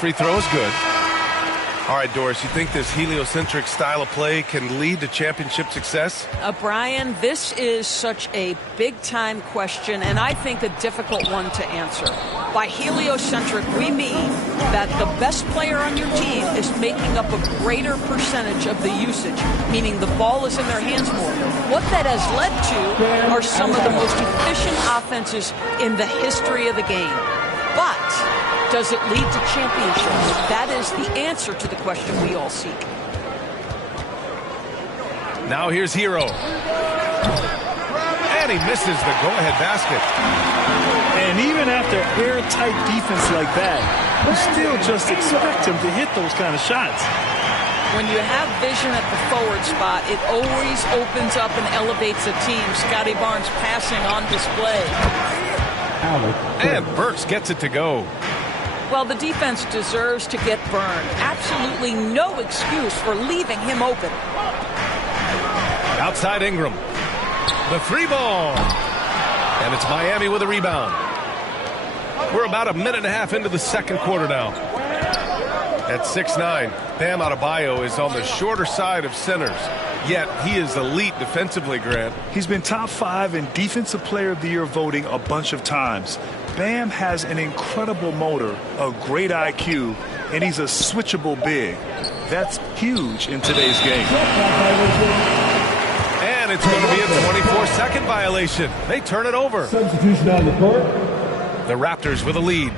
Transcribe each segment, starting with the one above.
free throw is good. All right, Doris, you think this heliocentric style of play can lead to championship success? Brian, this is such a big-time question, and I think a difficult one to answer. By heliocentric, we mean that the best player on your team is making up a greater percentage of the usage, meaning the ball is in their hands more. What that has led to are some of the most efficient offenses in the history of the game. But does it lead to championships? That is the answer to the question we all seek. Now here's Hero. And he misses the go-ahead basket. And even after airtight defense like that, you still just expect him to hit those kind of shots. When you have vision at the forward spot, it always opens up and elevates a team. Scotty Barnes passing on display. And Burks gets it to go. Well, the defense deserves to get burned. Absolutely no excuse for leaving him open. Outside Ingram. The free ball. And it's Miami with a rebound. We're about a minute and a half into the second quarter now. At 6'9", Bam Adebayo is on the shorter side of centers. Yet he is elite defensively, Grant. He's been top 5 in Defensive Player of the Year voting a bunch of times. Bam has an incredible motor, a great IQ, and he's a switchable big. That's huge in today's game. And it's going to be a 24-second violation. They turn it over. Substitution on the court. The Raptors with a lead.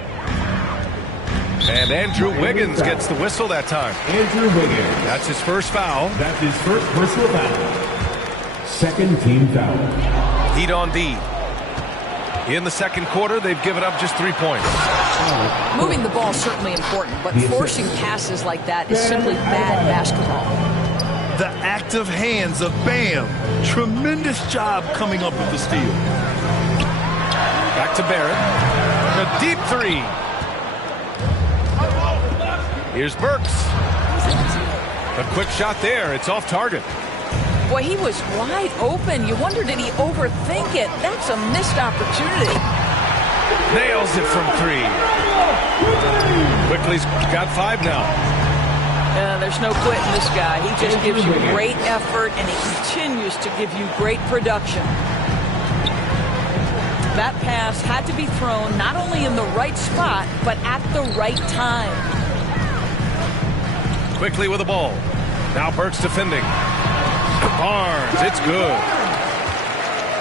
And Andrew Wiggins gets the whistle that time. Andrew Wiggins. That's his first foul. That's his first personal foul. Second team foul. Heat on D. In the second quarter, they've given up just 3 points. Moving the ball is certainly important, but forcing passes like that is simply bad basketball. The active hands of Bam. Tremendous job coming up with the steal. Back to Barrett. A deep three. Here's Burks. A quick shot there. It's off target. Boy, he was wide open. You wonder, did he overthink it? That's a missed opportunity. Nails it from 3. Quickly's got 5 now. There's no quitting this guy. He just gives you great effort, and he continues to give you great production. That pass had to be thrown not only in the right spot, but at the right time. Quickly with the ball. Now Burks defending. Barnes, it's good.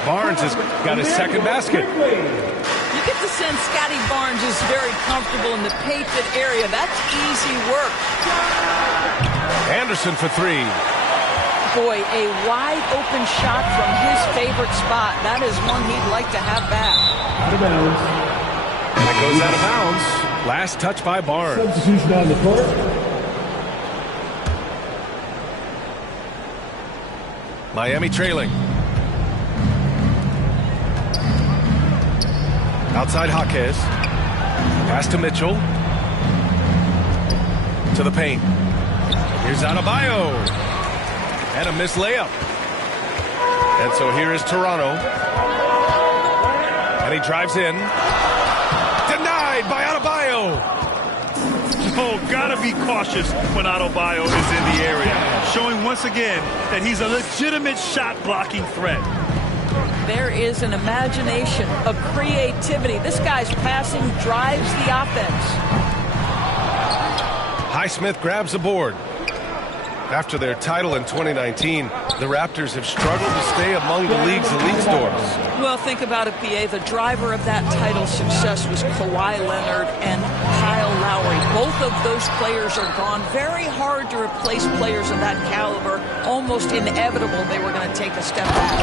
Barnes has got his second basket. You get the sense Scotty Barnes is very comfortable in the painted area. That's easy work. Anderson for 3. Boy, a wide open shot from his favorite spot. That is one he'd like to have back. Out of bounds. That goes out of bounds. Last touch by Barnes. Substitution on the court. Miami trailing. Outside Jaquez. Pass to Mitchell. To the paint. Here's Adebayo. And a missed layup. And so here is Toronto. And he drives in. Denied by Adebayo. Oh, gotta be cautious when Adebayo is in the area, showing once again that he's a legitimate shot-blocking threat. There is an imagination, a creativity. This guy's passing drives the offense. Highsmith grabs the board. After their title in 2019, the Raptors have struggled to stay among the league's elite stores. Well, think about it, B.A. The driver of that title success was Kawhi Leonard and Kyle Lowry. Both of those players are gone. Very hard to replace players of that caliber. Almost inevitable they were going to take a step back.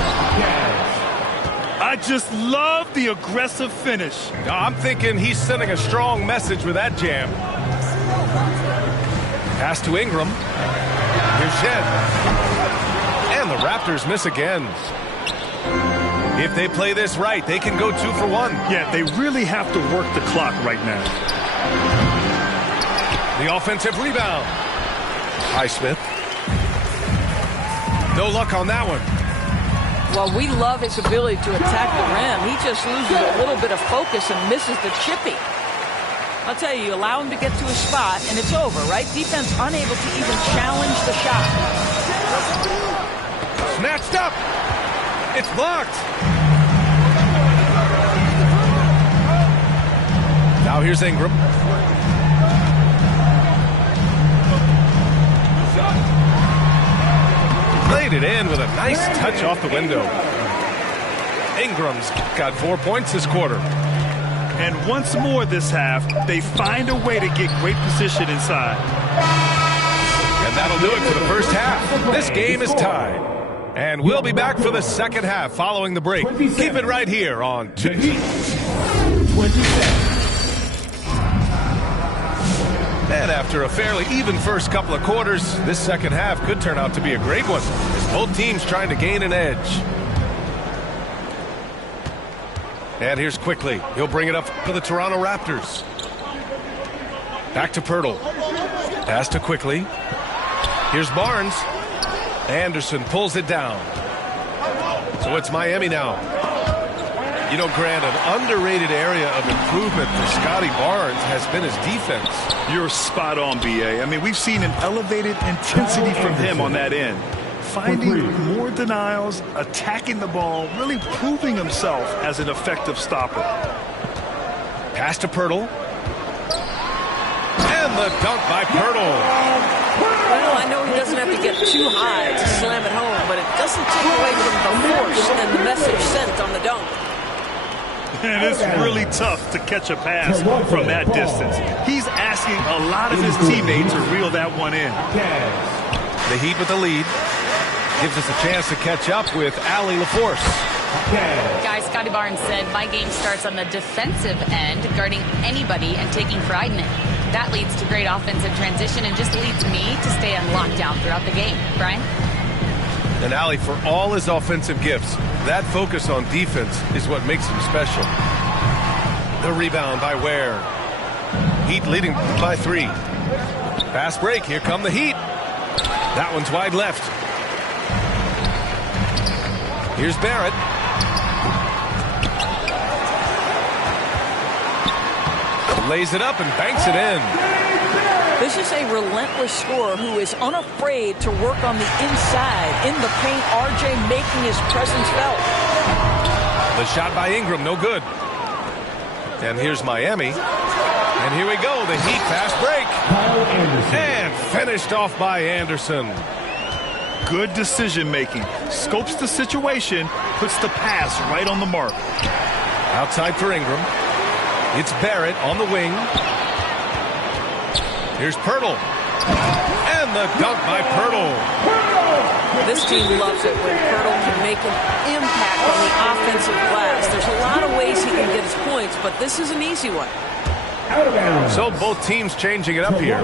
I just love the aggressive finish. I'm thinking he's sending a strong message with that jam. Pass to Ingram. Here's Shed. And the Raptors miss again. If they play this right, they can go 2 for 1. Yeah, they really have to work the clock right now. The offensive rebound. Highsmith. No luck on that one. Well, we love his ability to attack the rim. He just loses a little bit of focus and misses the chippy. I'll tell you, you allow him to get to a spot, and it's over, right? Defense unable to even challenge the shot. Snatched up. It's blocked. Now here's Ingram. Laid it in with a nice touch off the window. Ingram's got 4 points this quarter. And once more this half, they find a way to get great position inside. And that'll do it for the first half. This game is tied. And we'll be back for the second half following the break. Keep it right here on 27. And after a fairly even first couple of quarters, this second half could turn out to be a great one, as both teams trying to gain an edge. And here's Quickly. He'll bring it up for the Toronto Raptors. Back to Pirtle. Pass to Quickly. Here's Barnes. Anderson pulls it down. So it's Miami now. You know, Grant, an underrated area of improvement for Scotty Barnes has been his defense. You're spot on, B.A. I mean, we've seen an elevated intensity from him on that end. Finding more denials, attacking the ball, really proving himself as an effective stopper. Pass to Pirtle. And the dunk by Pirtle. Well, I know he doesn't have to get too high to slam it home, but it doesn't take away from the force and the message sent on the dunk. And it's really tough to catch a pass from that distance. He's asking a lot of his teammates to reel that one in. The Heat with the lead. Gives us a chance to catch up with Allie LaForce. Guys, Scotty Barnes said, my game starts on the defensive end, guarding anybody and taking pride in it. That leads to great offensive transition and just leads me to stay on lockdown throughout the game. Brian? And Allie, for all his offensive gifts, that focus on defense is what makes him special. The rebound by Ware. Heat leading by 3. Fast break. Here come the Heat. That one's wide left. Here's Barrett. Lays it up and banks it in. This is a relentless scorer who is unafraid to work on the inside. In the paint, RJ making his presence felt. The shot by Ingram, no good. And here's Miami. And here we go, the Heat fast break. And finished off by Anderson. Good decision making. Scopes the situation, puts the pass right on the mark. Outside for Ingram. It's Barrett on the wing. Here's Pirtle. And the dunk by Pirtle. This team loves it when Pirtle can make an impact on the offensive glass. There's a lot of ways he can get his points, but this is an easy one. So both teams changing it up here.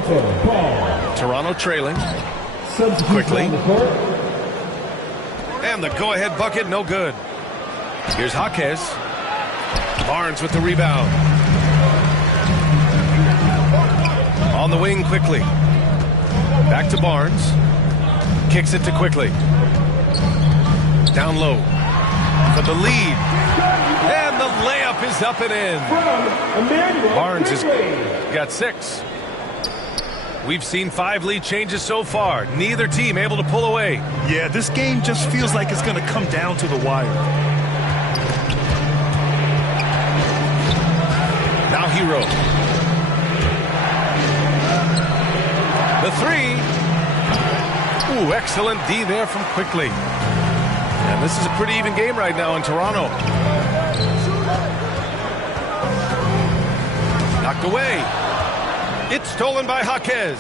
Toronto trailing. Quickly. And the go-ahead bucket, no good. Here's Jaquez. Barnes with the rebound. On the wing quickly. Back to Barnes. Kicks it to Quickly. Down low. For the lead. And the layup is up and in. Barnes has got 6. We've seen 5 lead changes so far. Neither team able to pull away. Yeah, this game just feels like it's going to come down to the wire. Now Hero. The 3. Ooh, excellent D there from Quickly. And this is a pretty even game right now in Toronto. Knocked away. It's stolen by Jaquez.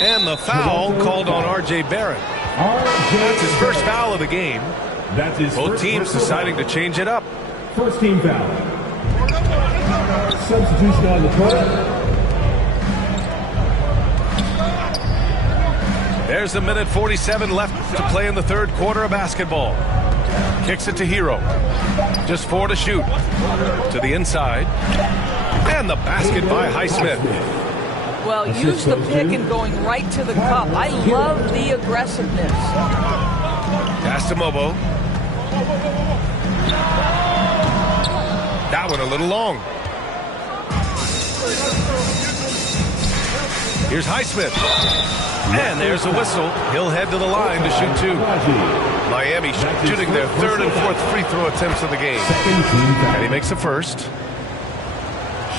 And the foul called on R.J. Barrett. That's his first foul of the game. Both teams deciding to change it up. First team foul. Substitution on the court. There's a minute 47 left to play in the third quarter of basketball. Kicks it to Hero. Just 4 to shoot. To the inside. And the basket by Highsmith. Well, use the pick and going right to the cup. I love the aggressiveness. Pass to Mobo. That one a little long. Here's Highsmith. And there's a whistle. He'll head to the line to shoot two. Miami shooting their third and fourth free throw attempts of the game. And he makes the first.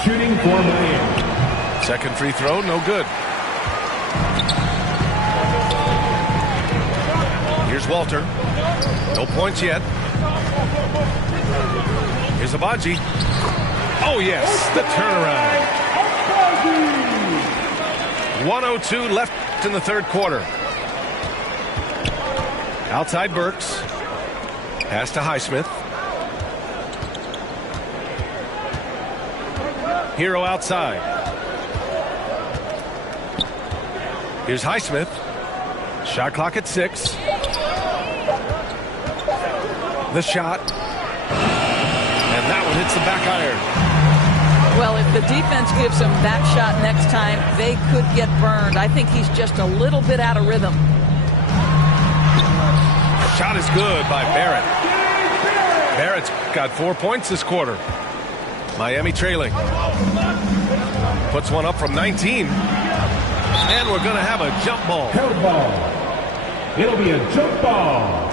Shooting for Miami. Second free throw, no good. Here's Walter. No points yet. Here's Abaji. Oh, yes, the turnaround. 1:02 left in the third quarter. Outside Burks. Pass to Highsmith. Hero outside. Here's Highsmith. Shot clock at 6. The shot. And that one hits the back iron. Well, if the defense gives him that shot next time, they could get burned. I think he's just a little bit out of rhythm. Shot is good by Barrett. Barrett's got 4 points this quarter. Miami trailing. Puts one up from 19. And we're going to have a jump ball. Held ball. It'll be a jump ball.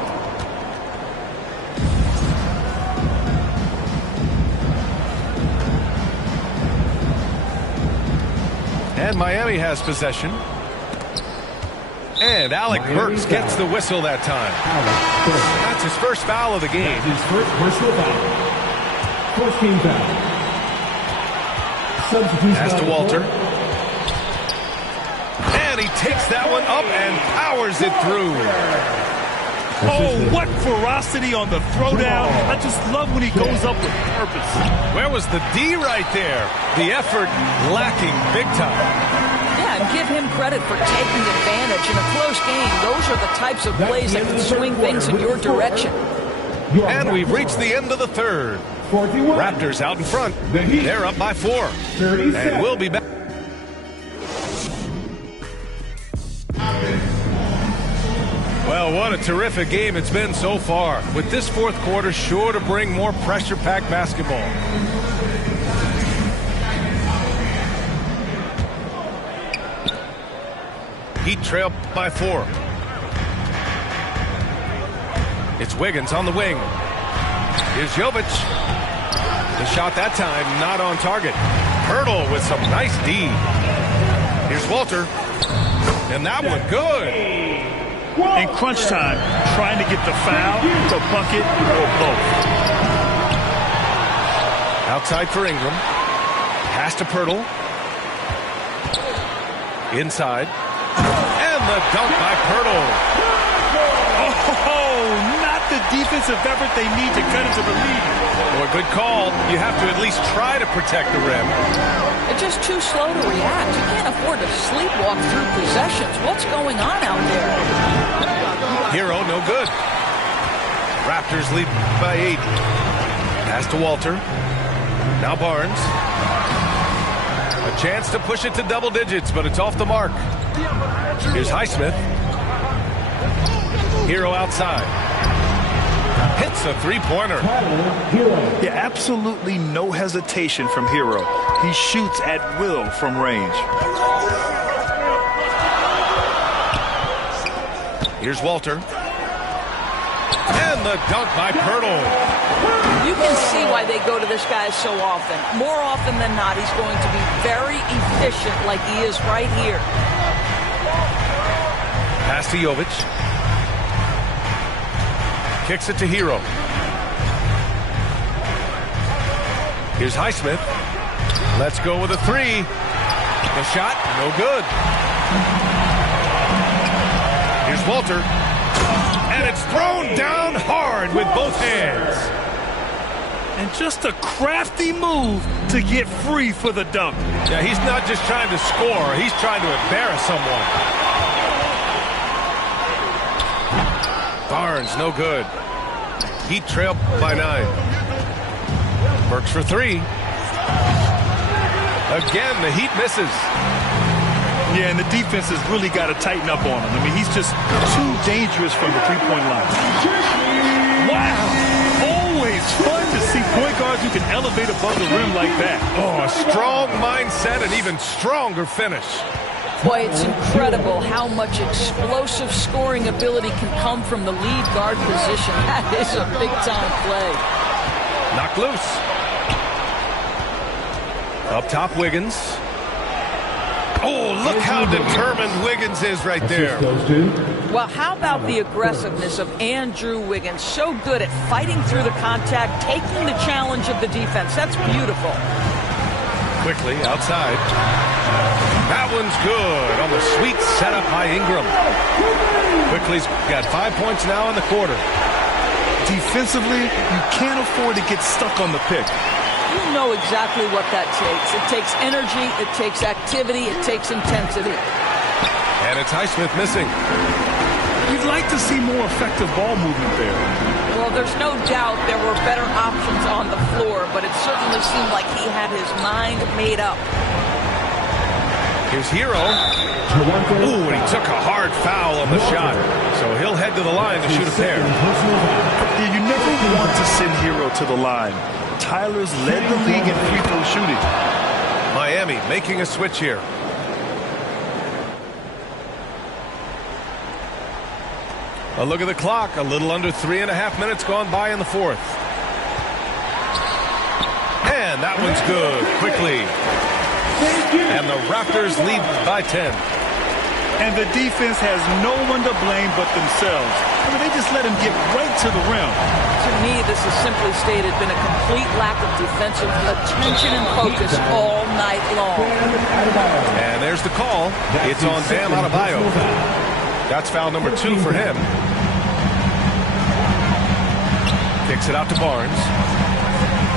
And Miami has possession. And Alec Burks gets the whistle that time. That's his first foul of the game. That's his first personal foul. First team foul. Substitution. Pass to Walter. And he takes that one up and powers it through. Oh, what ferocity on the throwdown. I just love when he goes up with purpose. Where was the D right there? The effort lacking big time. Yeah, and give him credit for taking advantage in a close game. Those are the types of plays that can swing things in your direction. And we've reached the end of the third. 41. Raptors out in front. They're up by 4. And we'll be back. Well, what a terrific game it's been so far. With this fourth quarter sure to bring more pressure-packed basketball. Heat trail by 4. It's Wiggins on the wing. Here's Jovic. The shot that time not on target. Hurdle with some nice D. Here's Walter. And that one good. In crunch time, trying to get the foul, the bucket, or both. Outside for Ingram. Pass to Pirtle. Inside. And the dunk by Pirtle. Oh, not the defensive effort they need to cut into the lead. Well, good call. You have to at least try to protect the rim. They're just too slow to react. You can't afford to sleepwalk through possessions. What's going on out there? Hero, no good. Raptors lead by 8. Pass to Walter. Now Barnes. A chance to push it to double digits, but it's off the mark. Here's Highsmith. Hero outside. Hits a three-pointer. Yeah, absolutely no hesitation from Hero. He shoots at will from range. Here's Walter. And the dunk by Pirtle. You can see why they go to this guy so often. More often than not, he's going to be very efficient like he is right here. Pass to Jovic. Kicks it to Hero. Here's Highsmith. Let's go with a 3. The shot, no good. Here's Walter. And it's thrown down hard with both hands. And just a crafty move to get free for the dunk. Yeah, he's not just trying to score. He's trying to embarrass someone. Barnes, no good. Heat trail by 9. Burks for 3. Again, the Heat misses. Yeah, and the defense has really got to tighten up on him. I mean, he's just too dangerous from the three-point line. Wow! Always It's fun to see point guards who can elevate above the rim like that. Oh, a strong mindset and even stronger finish. Boy, it's incredible how much explosive scoring ability can come from the lead guard position. That is a big-time play. Knocked loose. Up top, Wiggins. Oh, look how determined Wiggins is right there. Well, how about the aggressiveness of Andrew Wiggins? So good at fighting through the contact, taking the challenge of the defense. That's beautiful. Quickly, outside. That one's good on the sweet setup by Ingram. Quickly's got 5 points now in the quarter. Defensively, you can't afford to get stuck on the pick. You know exactly what that takes. It takes energy, it takes activity, it takes intensity. And it's Highsmith missing. You'd like to see more effective ball movement there. Well, there's no doubt there were better options on the floor, but it certainly seemed like he had his mind made up. Here's Hero. Ooh, and he took a hard foul on the shot. So he'll head to the line to shoot a pair. Yeah, you never want to send Hero to the line. Tyler's led the league in free throw shooting. Miami making a switch here. A look at the clock. A little under 3.5 minutes gone by in the fourth. And that one's good. Quickly. And the Raptors lead by 10. And the defense has no one to blame but themselves. I mean, they just let him get right to the rim. To me, this has simply stated been a complete lack of defensive attention and focus all night long. And there's the call. It's on Bam Adebayo. That's foul number 2 for him. Kicks it out to Barnes.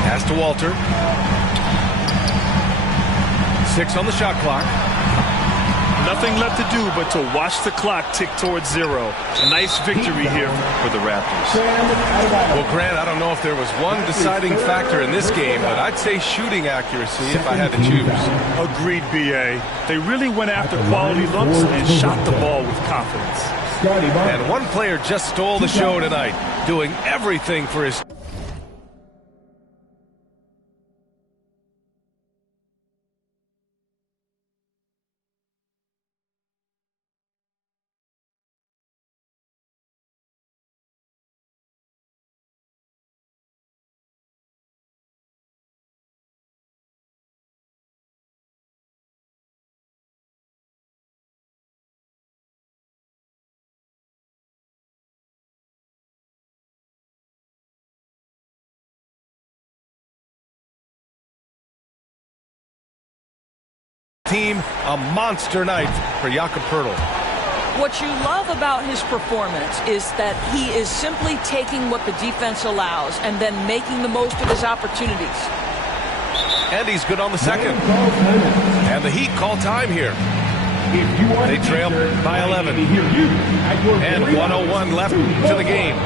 Pass to Walter. 6 on the shot clock. Nothing left to do but to watch the clock tick towards 0. A nice victory here for the Raptors. Well, Grant, I don't know if there was one deciding factor in this game, but I'd say shooting accuracy if I had to choose. Agreed, B.A. They really went after quality looks and shot the ball with confidence. And one player just stole the show tonight, doing everything for his... team, a monster night for Jakob Poeltl. What you love about his performance is that he is simply taking what the defense allows and then making the most of his opportunities. And he's good on the second. And the Heat call time here. They trail by 11. And 1:01 left to the game.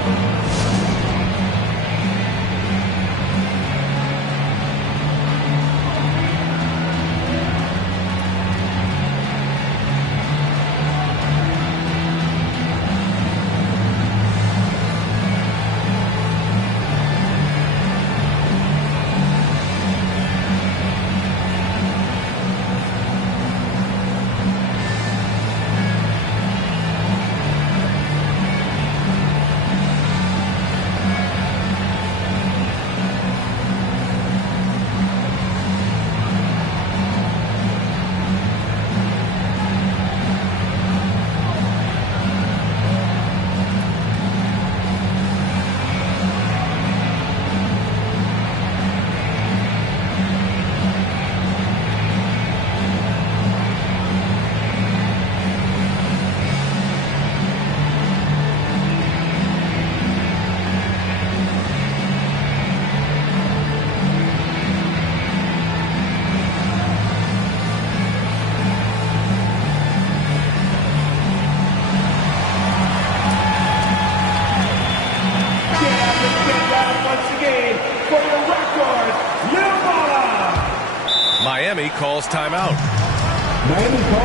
Miami calls timeout.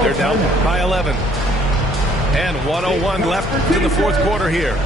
They're down by 11. And 1:01 left in the fourth quarter here.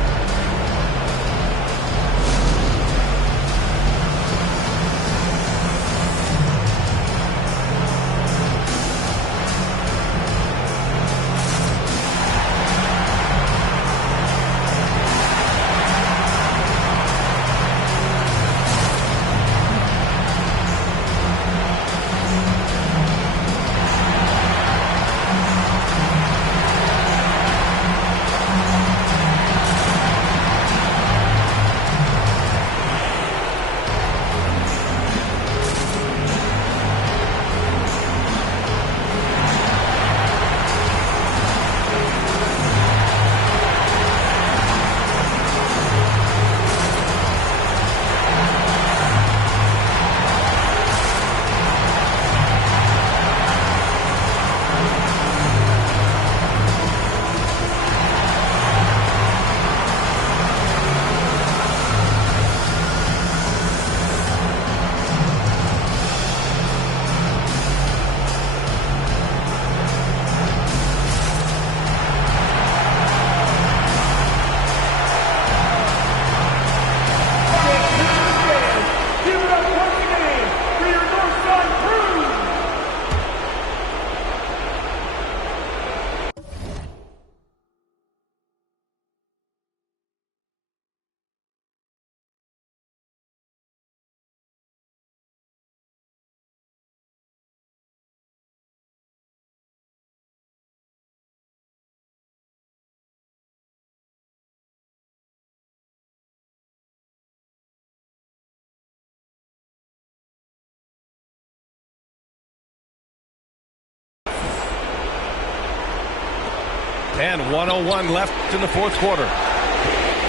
And 1:01 left in the fourth quarter.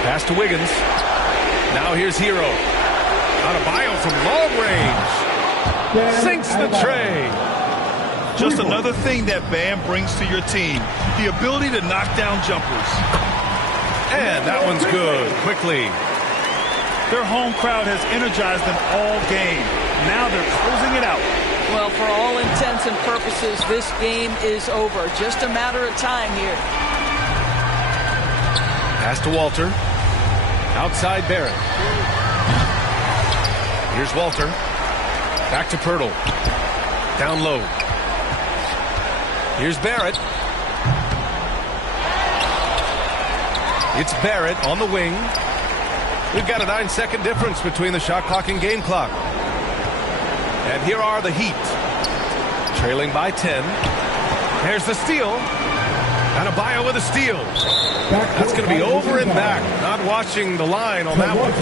Pass to Wiggins. Now here's Hero. Adebayo from long range. Sinks the tray. Just another thing that Bam brings to your team. The ability to knock down jumpers. And that one's good. Quickly. Their home crowd has energized them all game. Now they're closing it out. Well, for all intents and purposes, this game is over. Just a matter of time here. Pass to Walter. Outside Barrett. Here's Walter. Back to Pirtle. Down low. Here's Barrett. It's Barrett on the wing. We've got a 9-second difference between the shot clock and game clock. And here are the Heat. Trailing by 10. There's the steal. Adebayo with a steal. That's going to be over and back. Not watching the line on that one.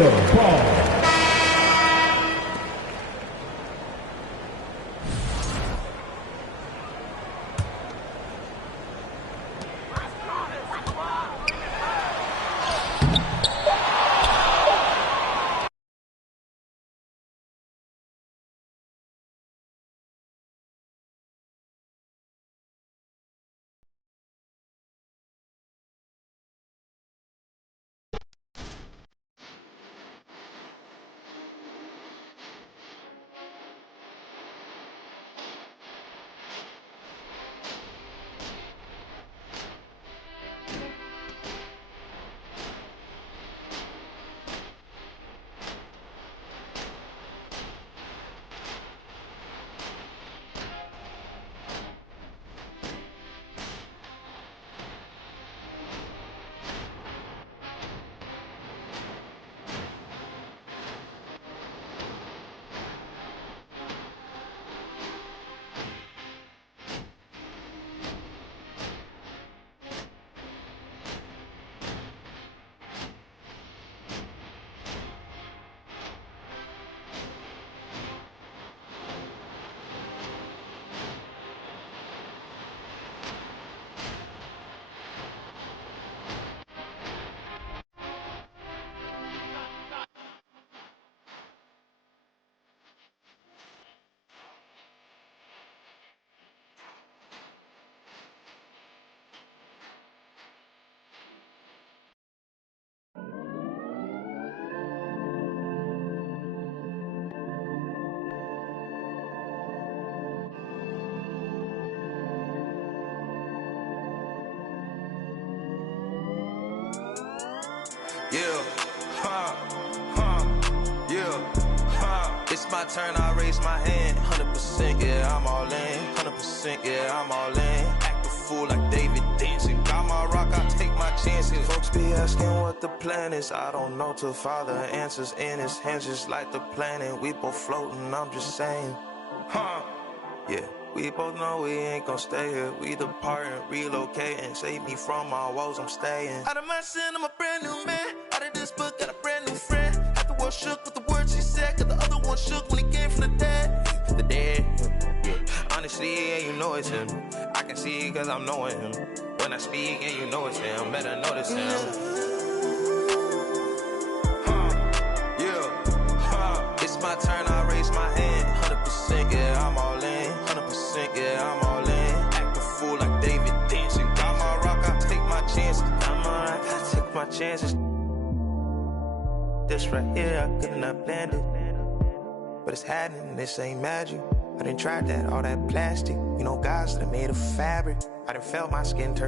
It's my turn, I raise my hand. 100%, yeah, I'm all in. 100%, yeah, I'm all in. Act a fool like David dancing. Got my rock, I take my chances. Folks be asking what the plan is. I don't know till Father answers in his hands, just like the planet. We both floating, I'm just saying. Yeah. We both know we ain't gon' stay here. We departing, relocating. Save me from my woes, I'm staying. Out of my sin, I'm a brand new man. Out of this book, got a brand new friend. Half the world shook with the words she said, cause the other one shook when he came from the dead. The dead, yeah. Honestly, yeah, you know it's him. I can see it cause I'm knowing him. When I speak, yeah, you know it's him. Better notice him. It's my turn, I raise my hand. 100%, yeah, I'm all in. 100%, yeah, I'm all in. Act a fool like David dancing. Got my rock, I take my chances. Got my rock, I take my chances. This right here, I could not blend it. But it's happening, this ain't magic. I done tried that, all that plastic. You know, guys that are made of fabric. I done felt my skin turn